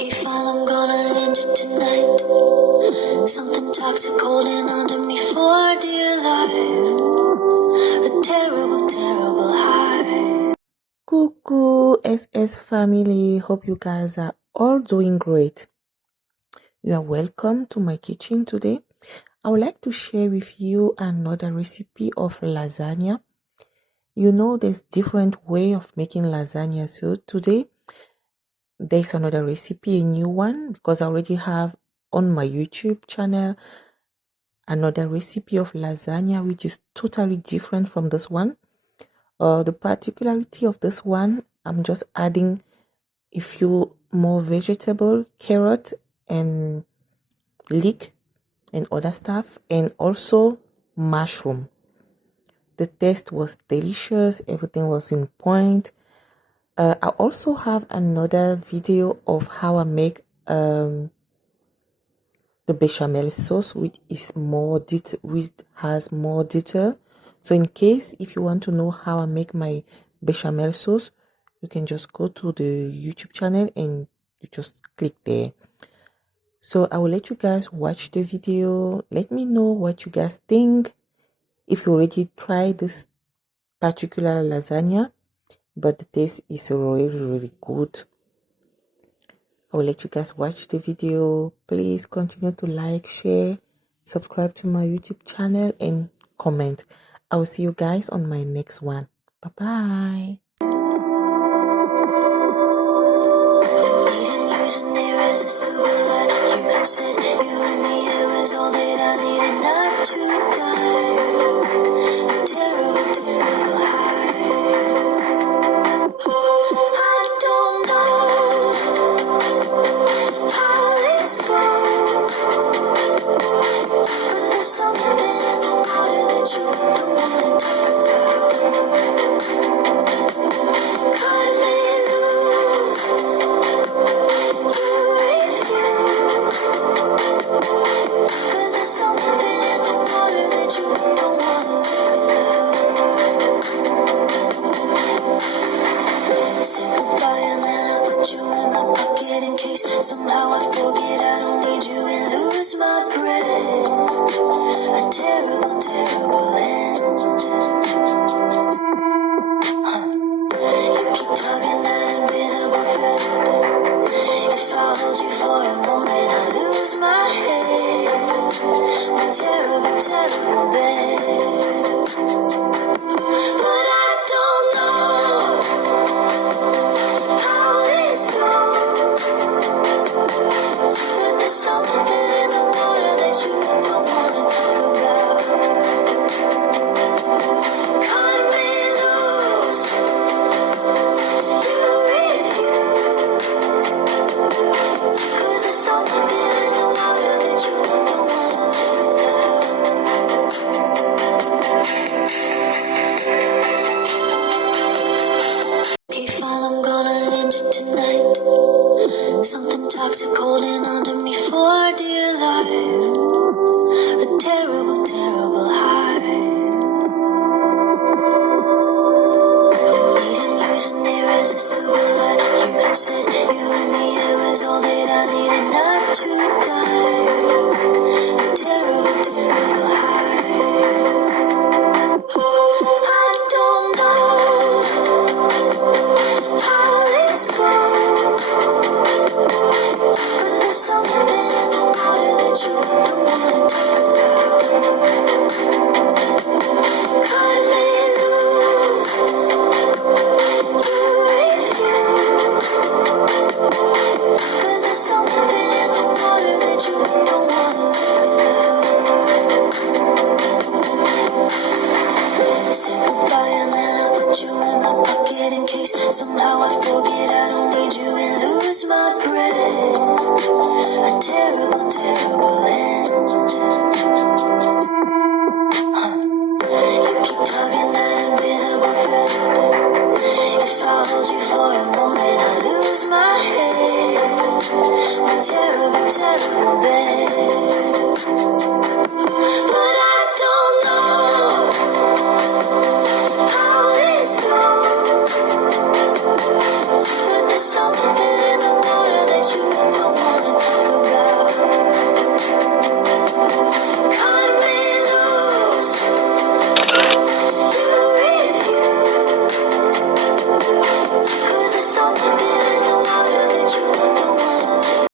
Okay, fine, I'm gonna end it tonight. Something toxic holding onto me for dear life. A terrible, terrible high. Coucou SS family, hope you guys are all doing great. You are welcome to my kitchen today. I would like to share with you another recipe of lasagna. You know there's different way of making lasagna, so today there's another recipe, a new one, because I already have on my YouTube channel another recipe of lasagna which is totally different from this one. The particularity of this one, I'm just adding a few more vegetable, carrot and leek and other stuff, and also mushroom. The taste was delicious, everything was in point. I also have another video of how I make the bechamel sauce, which has more detail. So in case if you want to know how I make my bechamel sauce, you can just go to the YouTube channel and you just click there. So I will let you guys watch the video. Let me know what you guys think. If you already tried this particular lasagna, but the taste is really good. I will let you guys watch the video. Please continue to like, share, subscribe to my YouTube channel and comment. I will see you guys on my next one. Bye-bye. You said you and me, it was all that I needed not to die. A terrible, terrible high. I don't know how this goes, but there's something in the water that you don't want to talk about. Cut me loose, you refuse. Cause there's something in the water that you don't want to live without. Say goodbye and then I put you in my pocket in case somehow I forget I don't need you and lose my breath. A terrible, terrible end. You keep tugging that invisible thread. If I hold you for a moment I lose my head. A terrible, terrible bed. But I don't know how this goes, but there's something in the water that you don't want to talk about. Cut me loose, you refuse. Cause there's something in the water that you don't want to live without. Okay, fine, I'm gonna end it tonight. Something toxic holding onto me for dear life. A terrible, terrible high. Needing losing irresistible light. You said you and me, it was all that I needed not to die. A terrible, terrible high. I don't know how this goes, but there's something in the water that you don't want to talk about. Cut me loose, you refuse. Cause there's something in the water that you don't want to live without. Say goodbye and then I put you in my pocket in case somehow I forget I don't need you and lose my breath. A terrible, terrible end. You keep tugging that invisible thread. If I hold you for a moment I lose my head. A terrible, terrible bed. But I don't know how this goes, but there's something in the water that you don't so